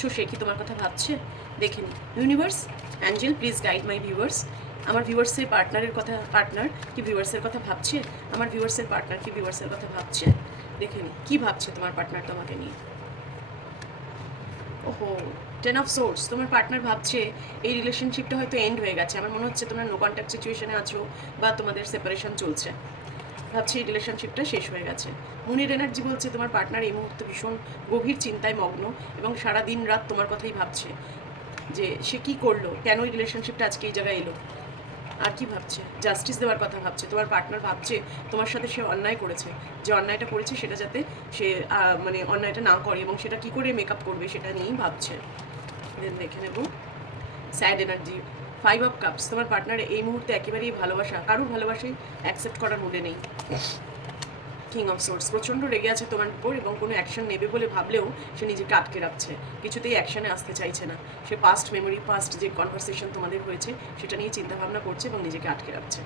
ভাবছো সে কি তোমার কথা ভাবছে? দেখে নি। Universe, Angel, please guide my viewers. আমার ভিউয়ার্সের পার্টনারের কথা, পার্টনার কি ভিউয়ার্সের কথা ভাবছে? আমার ভিউয়ার্সের পার্টনার কি ভিউয়ার্সের কথা ভাবছে? দেখে নি কী ভাবছে তোমার পার্টনার তোমাকে নিয়ে। ওহো, 10 অফ সোর্স। তোমার পার্টনার ভাবছে এই রিলেশনশিপটা হয়তো এন্ড হয়ে গেছে। আমার মনে হচ্ছে তোমরা নো কন্ট্যাক্ট সিচুয়েশনে আছো বা তোমাদের সেপারেশন চলছে। ভাবছি এই রিলেশনশিপটা শেষ হয়ে গেছে। মুনের এনার্জি বলছে তোমার পার্টনার এই মুহূর্তে ভীষণ গভীর চিন্তায় মগ্ন এবং সারা দিন রাত তোমার কথাই ভাবছে যে সে কি করলো, কেন এই রিলেশনশিপটা আজকে এই জায়গায় এলো। আর কি ভাবছে? জাস্টিস দেওয়ার কথা ভাবছে। তোমার পার্টনার ভাবছে তোমার সাথে সে অন্যায় করেছে, যে অন্যায়টা করেছে সেটা যাতে সে মানে অন্যায়টা না করে এবং সেটা কি করে মেকআপ করবে সেটা নিয়েই ভাবছে। দেন দেখে নেব স্যাড এনার্জি, 5 অফ কাপস। তোমার পার্টনার এই মুহূর্তে একেবারেই ভালোবাসা, কারোর ভালোবাসাই অ্যাকসেপ্ট করার মুডে নেই। কিং অফ সোর্স, প্রচণ্ড রেগে আছে তোমার উপর এবং কোনো অ্যাকশন নেবে বলে ভাবলেও সে নিজেকে আটকে রাখছে, কিছুতেই অ্যাকশনে আসতে চাইছে না। সে পাস্ট মেমোরি, পাস্ট যে কনভারসেশন তোমাদের হয়েছে সেটা নিয়ে চিন্তাভাবনা করছে এবং নিজেকে আটকে রাখছে।